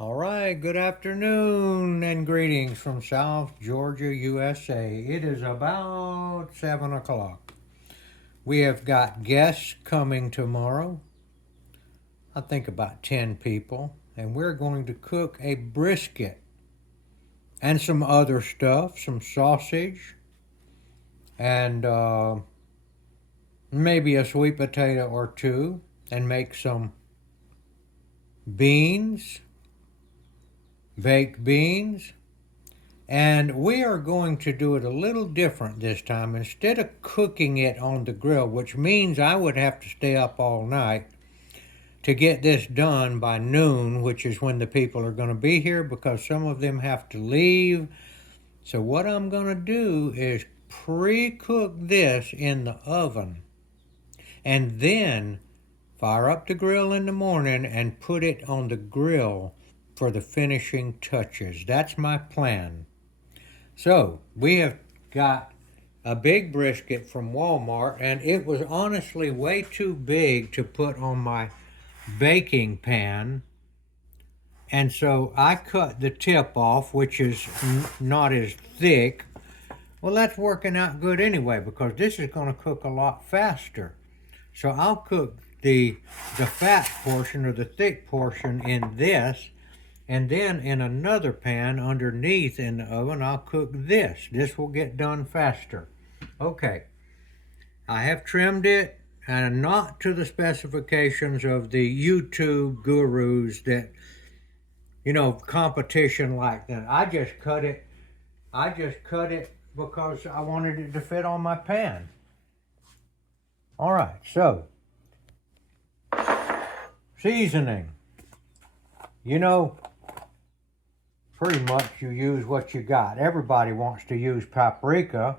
All right, good afternoon and greetings from South Georgia, USA. It is about 7 o'clock. We have got guests coming tomorrow, I think about 10 people, and we're going to cook a brisket and some other stuff, some sausage, and maybe a sweet potato or two, and make some beans, baked beans. And we are going to do it a little different this time. Instead of cooking it on the grill, which means I would have to stay up all night to get this done by noon, which is when the people are going to be here because some of them have to leave. So what I'm going to do is pre-cook this in the oven and then fire up the grill in the morning and put it on the grill for the finishing touches. That's my plan. So we have got a big brisket from Walmart, and it was honestly way too big to put on my baking pan. And so I cut the tip off, which is not as thick. Well, that's working out good anyway because this is going to cook a lot faster. So I'll cook the fat portion or the thick portion in this, and then in another pan underneath in the oven, I'll cook this. This will get done faster. Okay, I have trimmed it and not to the specifications of the YouTube gurus that, competition like that. I just cut it because I wanted it to fit on my pan. All right, so seasoning. Pretty much you use what you got. Everybody wants to use paprika.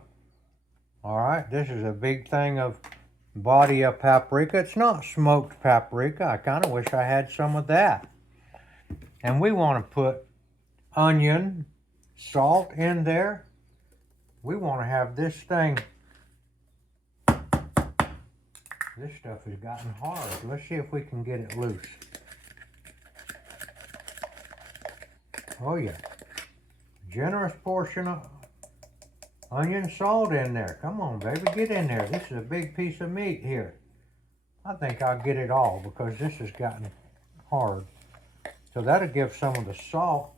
All right, this is a big thing of body of paprika. It's not smoked paprika. I kind of wish I had some of that. And we want to put onion, salt in there. We want to have this thing. This stuff has gotten hard. Let's see if we can get it loose. Oh yeah, generous portion of onion salt in there. Come on, baby, get in there. This is a big piece of meat here. I think I'll get it all because this has gotten hard. So that'll give some of the salt.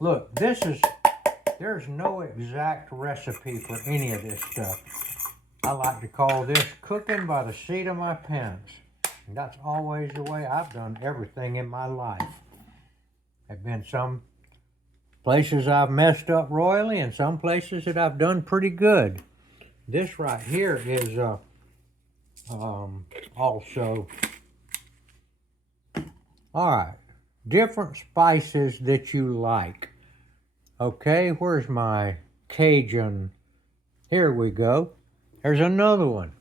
Look, there's no exact recipe for any of this stuff. I like to call this cooking by the seat of my pants. And that's always the way I've done everything in my life. There've been some places I've messed up royally and some places that I've done pretty good. This right here is also, all right, different spices that you like. Okay, where's my Cajun? Here we go. There's another one.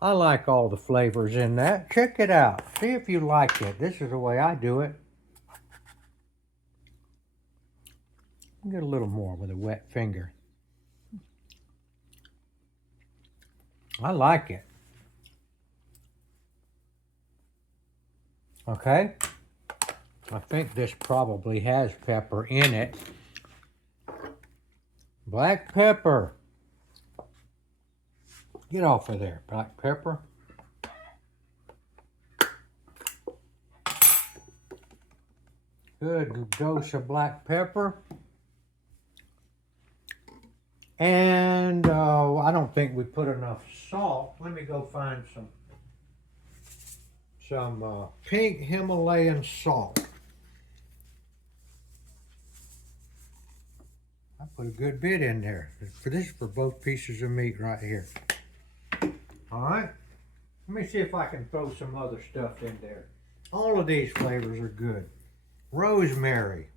I like all the flavors in that. Check it out. See if you like it. This is the way I do it. Get a little more with a wet finger. I like it. Okay. I think this probably has pepper in it. Black pepper. Get off of there, black pepper. Good dose of black pepper. And I don't think we put enough salt. Let me go find some pink Himalayan salt. I put a good bit in there. This is for both pieces of meat right here. All right. Let me see if I can throw some other stuff in there. All of these flavors are good. Rosemary.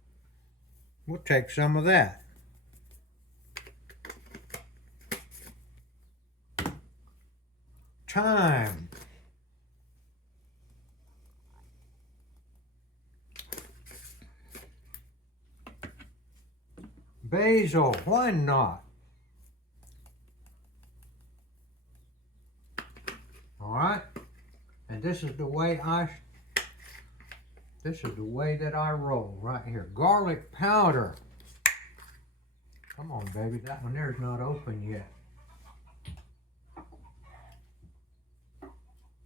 We'll take some of that. Thyme. Basil, why not? All right, and this is the way I This is the way that I roll right here. Garlic powder. Come on, baby. That one there's not open yet.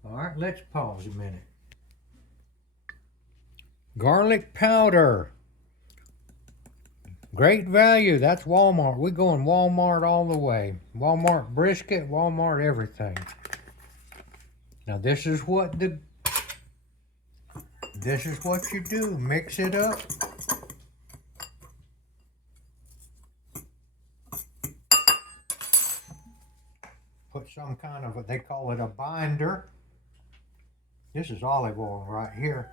All right, let's pause a minute. Garlic powder. Great value. That's Walmart. We're going Walmart all the way. Walmart brisket, Walmart everything. Now this is what you do. Mix it up. Put some kind of they call it a binder. This is olive oil right here.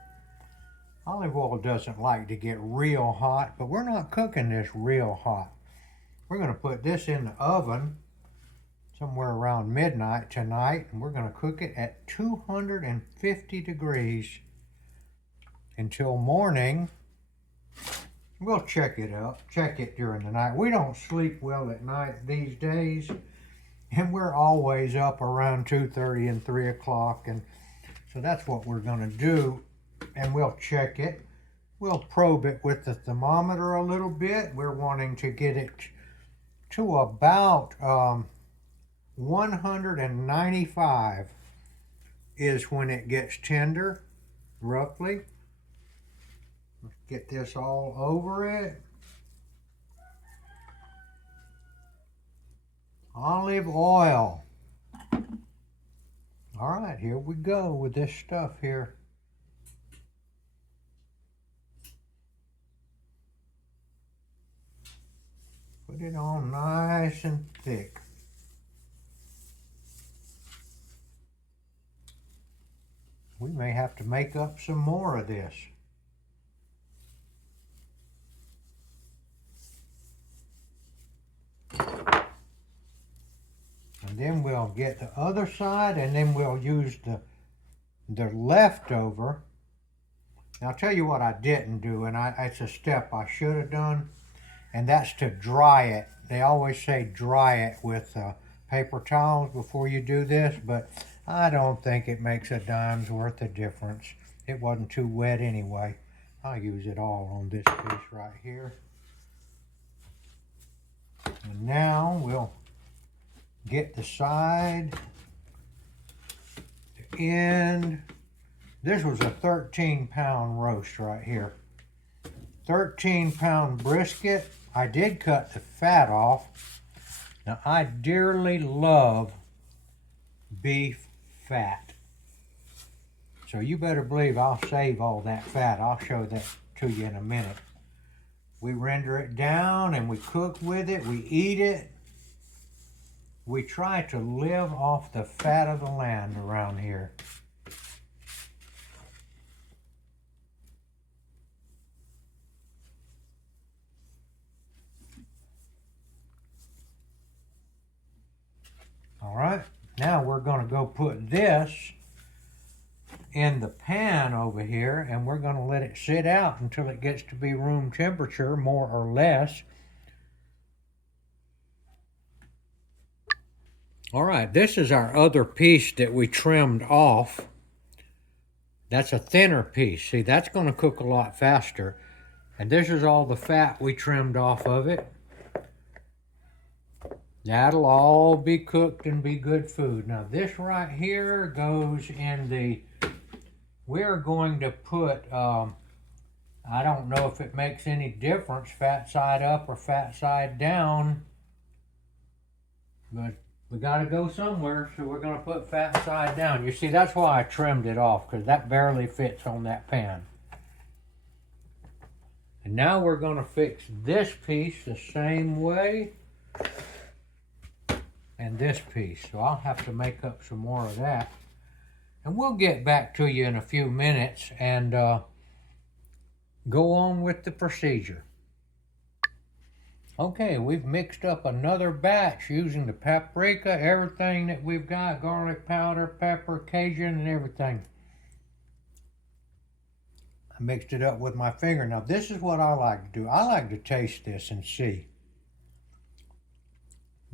Olive oil doesn't like to get real hot, but we're not cooking this real hot. We're going to put this in the oven somewhere around midnight tonight, and we're going to cook it at 250 degrees until morning. We'll check it during the night. We don't sleep well at night these days, and we're always up around 2:30 and 3 o'clock, and so that's what we're going to do. And we'll check it. We'll probe it with the thermometer a little bit. We're wanting to get it to about 195 is when it gets tender, roughly. Let's get this all over it. Olive oil. All right, here we go with this stuff here. Put it on nice and thick. We may have to make up some more of this. And then we'll get the other side, and then we'll use the leftover. Now I'll tell you what I didn't do, and it's a step I should have done. And that's to dry it. They always say dry it with paper towels before you do this, but I don't think it makes a dime's worth of difference. It wasn't too wet anyway. I'll use it all on this piece right here. And now we'll get the side, the end. This was a 13-pound roast right here. 13-pound brisket. I did cut the fat off. Now, I dearly love beef fat. So you better believe I'll save all that fat. I'll show that to you in a minute. We render it down and we cook with it. We eat it. We try to live off the fat of the land around here. All right, now we're going to go put this in the pan over here, and we're going to let it sit out until it gets to be room temperature, more or less. All right, this is our other piece that we trimmed off. That's a thinner piece. See, that's going to cook a lot faster. And this is all the fat we trimmed off of it. That'll all be cooked and be good food. Now this right here goes in the, we're going to put, I don't know if it makes any difference, fat side up or fat side down, but we got to go somewhere, so we're going to put fat side down. You see, that's why I trimmed it off, because that barely fits on that pan. And now we're going to fix this piece the same way. And this piece, so I'll have to make up some more of that, and we'll get back to you in a few minutes and go on with the procedure. Okay, we've mixed up another batch using the paprika, everything that we've got, garlic powder, pepper, Cajun, and everything. I mixed it up with my finger. Now this is what I like to do. I like to taste this and see.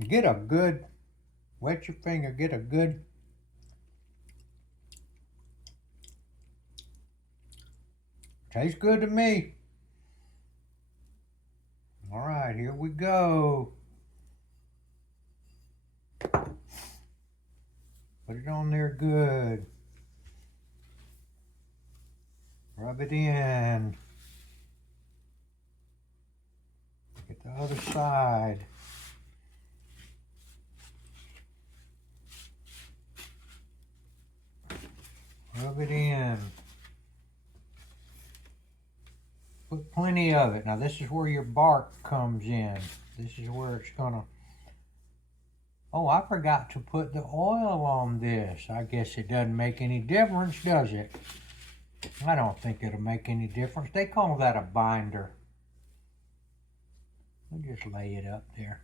Get a good, wet your finger, get a good Tastes good to me. All right, here we go. Put it on there good. Rub it in. Get the other side. Rub it in. Put plenty of it. Now this is where your bark comes in. This is where it's gonna... Oh, I forgot to put the oil on this. I guess it doesn't make any difference, does it? I don't think it'll make any difference. They call that a binder. We'll just lay it up there.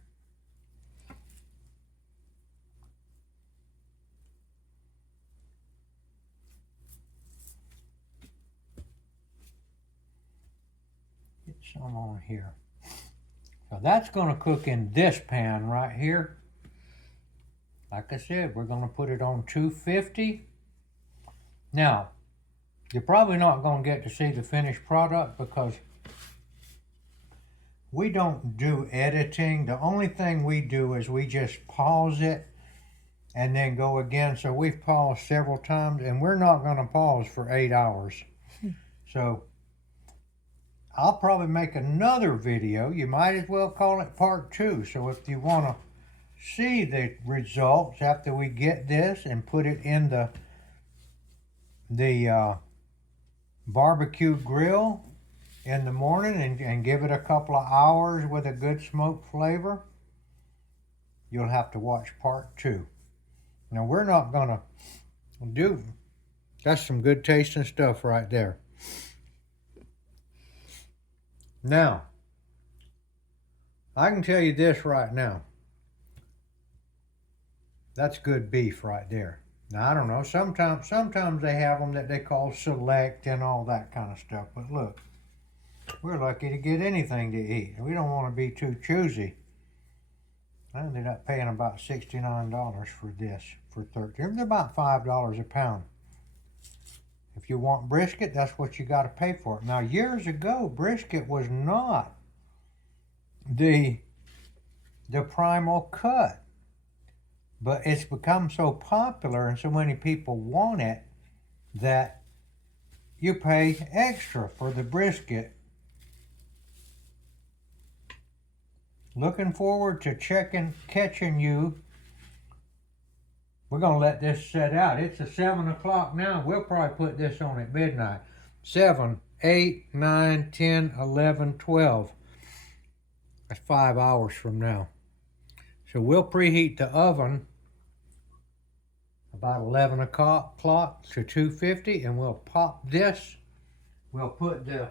Get some on here. So that's going to cook in this pan right here. Like I said, we're going to put it on 250. Now, you're probably not going to get to see the finished product because we don't do editing. The only thing we do is we just pause it and then go again. So we've paused several times, and we're not going to pause for 8 hours. So I'll probably make another video. You might as well call it part 2. So if you want to see the results after we get this and put it in the barbecue grill in the morning and give it a couple of hours with a good smoke flavor, you'll have to watch part 2. Now we're not gonna do... That's some good tasting stuff right there. Now, I can tell you this right now. That's good beef right there. Now, I don't know, sometimes they have them that they call select and all that kind of stuff. But look, we're lucky to get anything to eat. We don't want to be too choosy. I ended up paying about $69 for this, for 13. They're about $5 a pound. If you want brisket, that's what you got to pay for it. Now, years ago, brisket was not the primal cut. But it's become so popular and so many people want it that you pay extra for the brisket. Looking forward to catching you. We're going to let this set out. It's 7 o'clock now. We'll probably put this on at midnight. 7, 8, 9, 10, 11, 12. That's 5 hours from now. So we'll preheat the oven about 11 o'clock to 250, and we'll pop this. We'll put the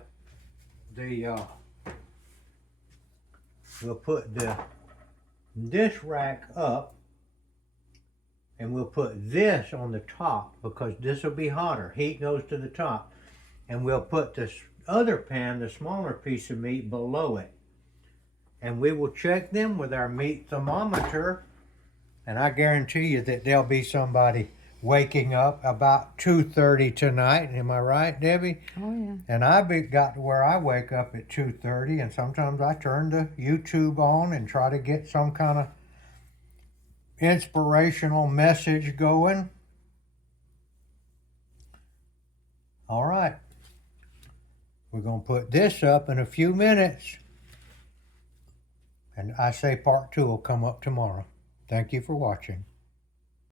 dish rack up, and we'll put this on the top because this will be hotter. Heat goes to the top, and we'll put this other pan, the smaller piece of meat, below it. And we will check them with our meat thermometer, and I guarantee you that there'll be somebody waking up about 2:30 tonight. Am I right, Debbie? Oh, yeah. And I've got to where I wake up at 2:30, and sometimes I turn the YouTube on and try to get some kind of inspirational message going. All right. We're going to put this up in a few minutes. And I say part 2 will come up tomorrow. Thank you for watching.